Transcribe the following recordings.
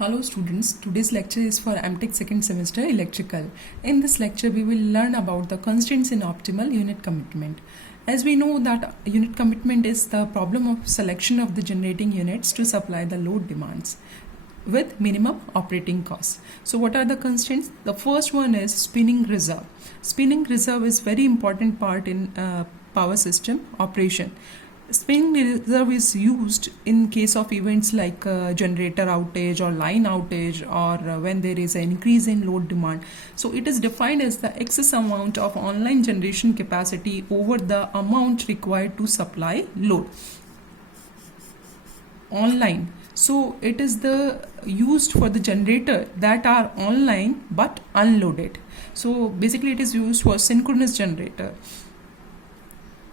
Hello students, today's lecture is for M.Tech second semester electrical. In this lecture we will learn about the constraints in optimal unit commitment. As we know that unit commitment is the problem of selection of the generating units to supply the load demands with minimum operating costs. So what are the constraints? The first one is spinning reserve. Spinning reserve is very important part in power system operation. Spinning reserve is used in case of events like generator outage or line outage or when there is an increase in load demand. So it is defined as the excess amount of online generation capacity over the amount required to supply load. Online. So it is the used for the generator that are online but unloaded. So basically it is used for synchronous generator.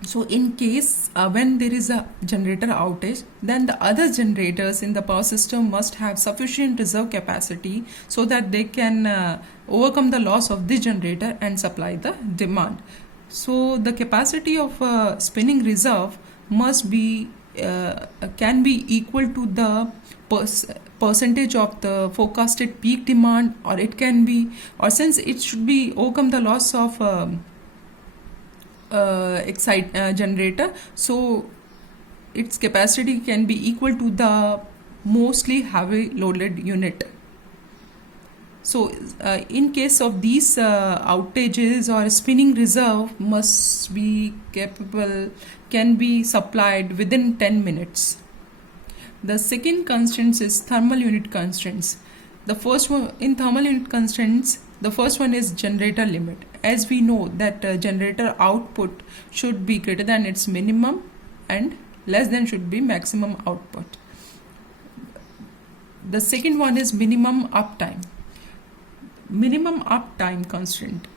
So in case when there is a generator outage, then the other generators in the power system must have sufficient reserve capacity so that they can overcome the loss of the generator and supply the demand. So the capacity of spinning reserve must be can be equal to the percentage of the forecasted peak demand, or it can be, or since it should be overcome the loss of generator, so its capacity can be equal to the mostly heavy loaded unit. So in case of these outages, or spinning reserve must be capable, can be supplied within 10 minutes. The second constraint is thermal unit constraints. The first one in thermal unit constraints, the first one is generator limit. As we know that generator output should be greater than its minimum and less than should be maximum output. The second one is minimum uptime. Minimum uptime constraint.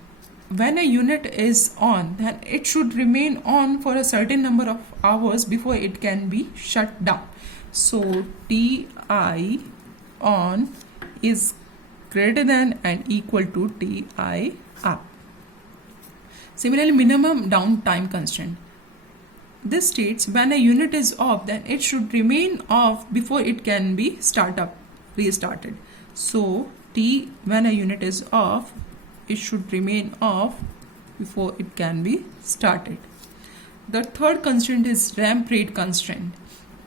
When a unit is on, then it should remain on for a certain number of hours before it can be shut down. So Ti on is greater than and equal to Ti up. Similarly, minimum downtime constraint. This states when a unit is off, then it should remain off before it can be restarted. So T, when a unit is off, it should remain off before it can be started. The third constraint is ramp rate constraint.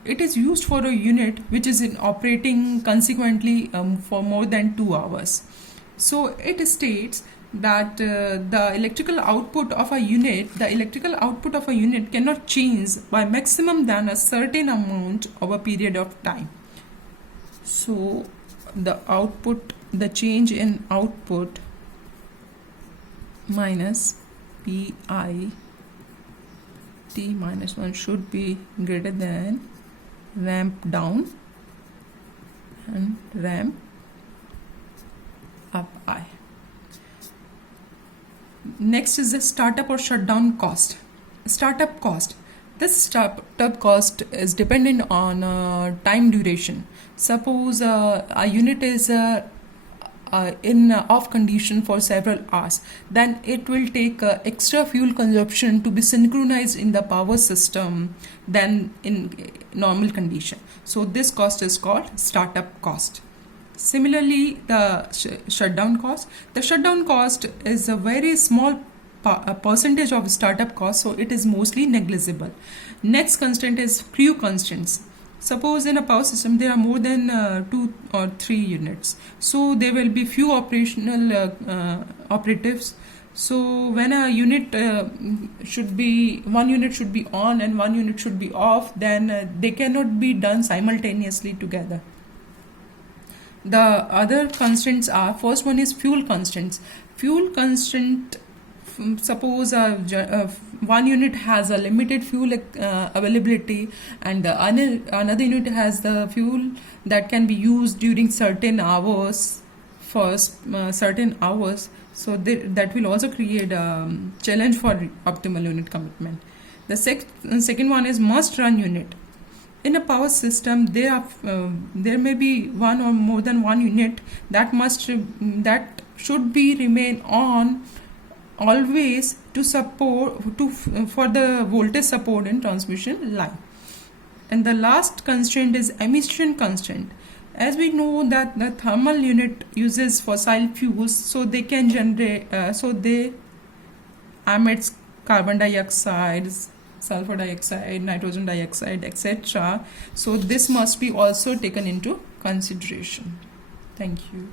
It is used for a unit which is in operating consequently for more than 2 hours. So it states that the electrical output of a unit cannot change by maximum than a certain amount over a period of time. So the change in output minus Pi T minus 1 should be greater than ramp down and ramp up I. Next is the startup or shutdown cost. Startup cost. This startup cost is dependent on time duration. Suppose a unit is in off condition for several hours, then it will take extra fuel consumption to be synchronized in the power system than in normal condition. So this cost is called startup cost. Similarly, the shutdown cost. The shutdown cost is a very small percentage of startup cost, so it is mostly negligible. Next constraint is crew constraints. Suppose in a power system there are more than 2 or 3 units, so there will be few operational operatives. So when a unit one unit should be on and one unit should be off, then they cannot be done simultaneously together. The other constraints are, first one is fuel constraints. Fuel constraint, suppose one unit has a limited fuel availability and the another unit has the fuel that can be used during certain hours for certain hours. So that will also create a challenge for optimal unit commitment. The second one is must run unit. In a power system, there may be one or more than one unit that should be remain on always to support for the voltage support in transmission line. And the last constraint is emission constraint. As we know that the thermal unit uses fossil fuels, so they can generate, so they emits carbon dioxide, sulfur dioxide, nitrogen dioxide, etc. So this must be also taken into consideration. Thank you.